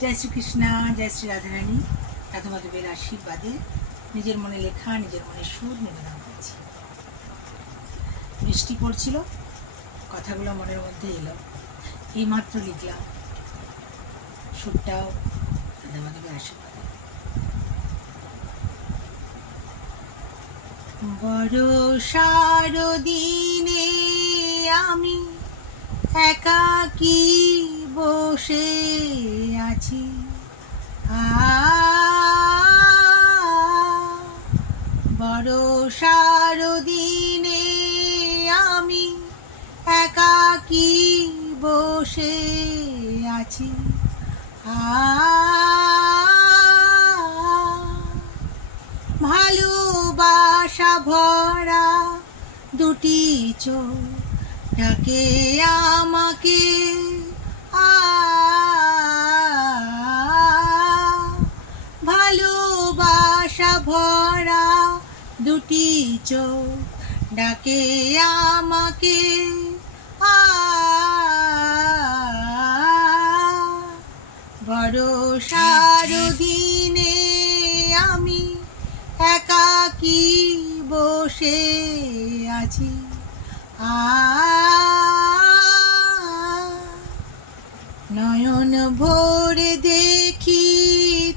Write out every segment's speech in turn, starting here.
जय श्री कृष्णा, जय श्री राधा रानी। राधा माधवेर आशीर्वादे निजेर मने लेखा निजेर मने सुर निवेदन करছি। বৃষ্টি পড়ছিল, কথাগুলো মনের মধ্যে এলো, এইমাত্র লিখলাম। সুরটাও রাধা মাধবের আশীর্বাদে। বর্ষার দিনে আমি একাকী বসে আছি, বর্ষার দিনে আমি একাকী বসে আছি, ভালোবাসা ভরা দুটি চোখ ডাকে আমাকে, ভালোবাসা ভরা দুটি চোখ ডাকে আমাকে, বর্ষার দিনে আমি একাকী বসে আছি, নয়ন ভরে দেখি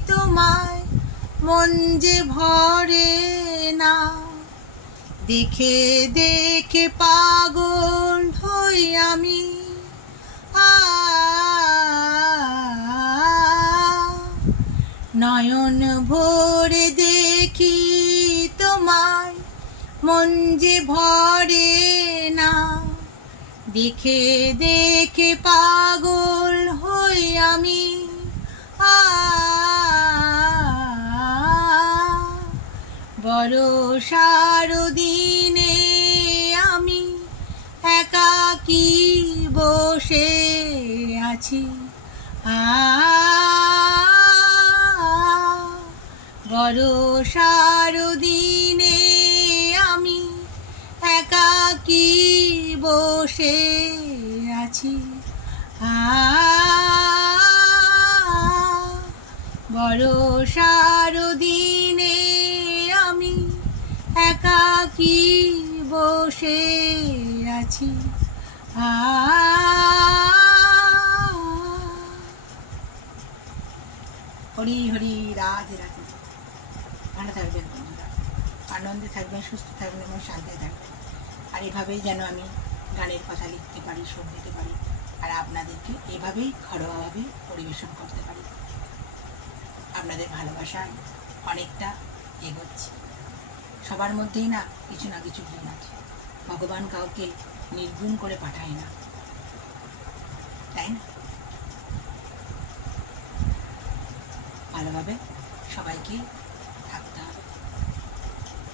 তোমায়, মন যে ভরে না, দেখে দেখে পাগল হই আমি, নয়ন ভরে দেখি তোমায়, মন যে ভরে না, দেখে দেখে পাগল হই আমি, বর্ষার দিনে আমি একাকী বসে আছি, বর্ষার দিনে আমি একাকী বসে আছি, বর্ষার দিনে আমি একাকী বসে আছি, হরি হরি রাধে রাধে। ভালো থাকবেন বন্ধুরা, আনন্দে থাকবেন, সুস্থ থাকবেন এবং শান্তিতে থাকবেন। আর এভাবেই যেন আমি গানের কথা লিখতে পারি, সুর দিতে পারি, আর আপনাদেরকে এভাবেই ঘরোয়াভাবে পরিবেশন করতে পারি। আপনাদের ভালোবাসায় অনেকটা এগোচ্ছি। সবার মধ্যেই না কিছু গুণ আছে। ভগবান কাউকে নির্গুণ করে পাঠায় না, তাই না? ভালোভাবে সবাইকে থাকতে হবে,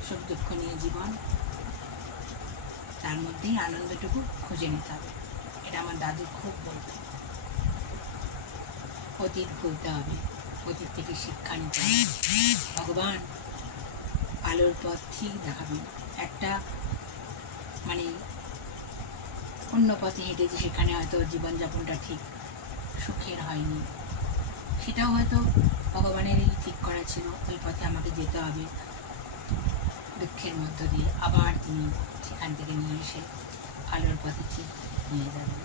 সুখ দুঃখ নিয়ে জীবন, তার মধ্যেই আনন্দটুকু খুঁজে নিতে হবে। এটা আমার দাদু খুব বলতো। অতীত ভুলতে হবে, অতীত থেকে শিক্ষা নিতে হবে। ভগবান আলোর পথ ঠিক দেখাবেন। একটা অন্য পথে হেঁটেছি, সেখানে হয়তো জীবনযাপনটা ঠিক সুখের হয়নি, সেটাও হয়তো ভগবানেরই ঠিক করা ছিল। ওই পথে আমাকে যেতে হবে, দুঃখের মধ্য দিয়ে আবার তিনি সেখান থেকে নিয়ে এসে আলোর পথে ঠিক নিয়ে যাবেন।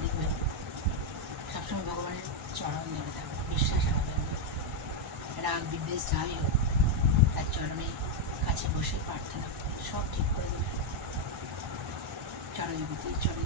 দেখবেন সবসময় ভগবানের চরণ নেমে থাকবে, বিশ্বাস হারাবেন না। রাগ বিদ্বেষ যাই হোক, তার চরণে কাছে বসে প্রার্থনা করে সব ঠিক করে দেবেন। চরণে চলে